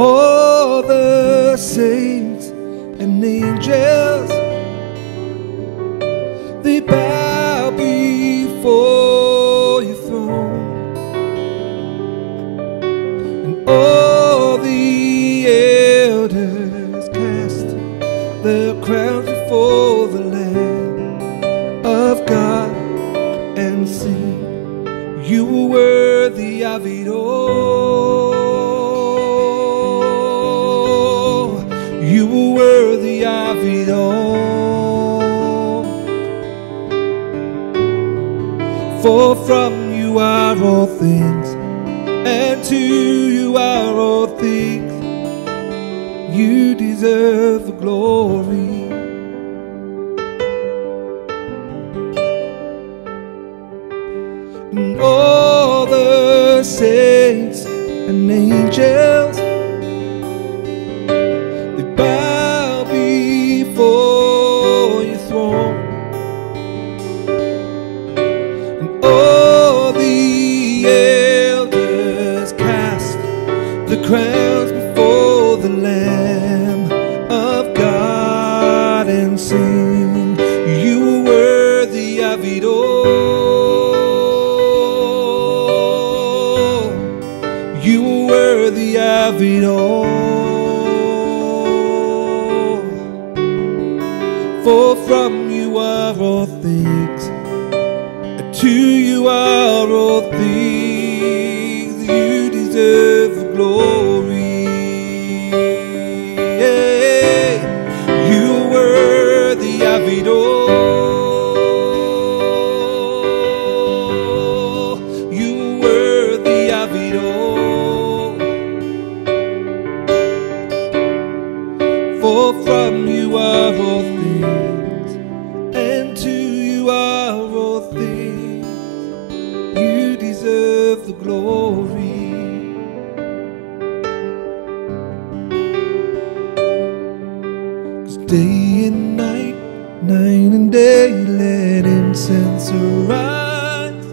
All the saints and angels, they bow before your throne, and all the elders cast their crowns before the Lamb of God and sing, you are worthy of it all. You are worthy of it all. For from you are all things, and to you are all things. You deserve the glory. And all the saints and angels, they bow before your throne, and all the elders cast the crowns before the Lamb of God and sing, you are worthy of it all. You are worthy of it all. For from you are all things, and to you are all things. You deserve the glory. Yeah. You are worthy of it all. You are worthy of it all. For from you are all things, and to you are all things. You deserve the glory. 'Cause day and night, night and day, let incense arise.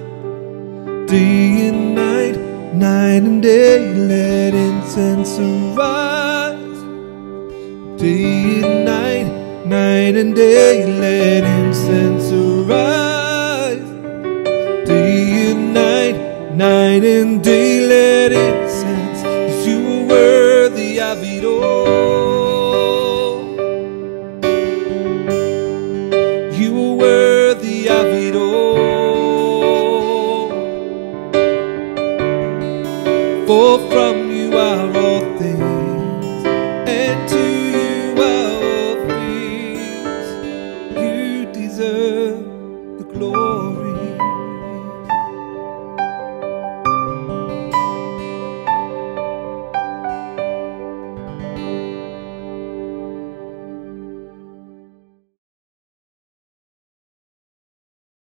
Day and night, night and day, let incense arise. Day and night, night and day, let incense arise. Day and night, night and day, let incense, 'cause you are worthy of it all. You are worthy of it all. For from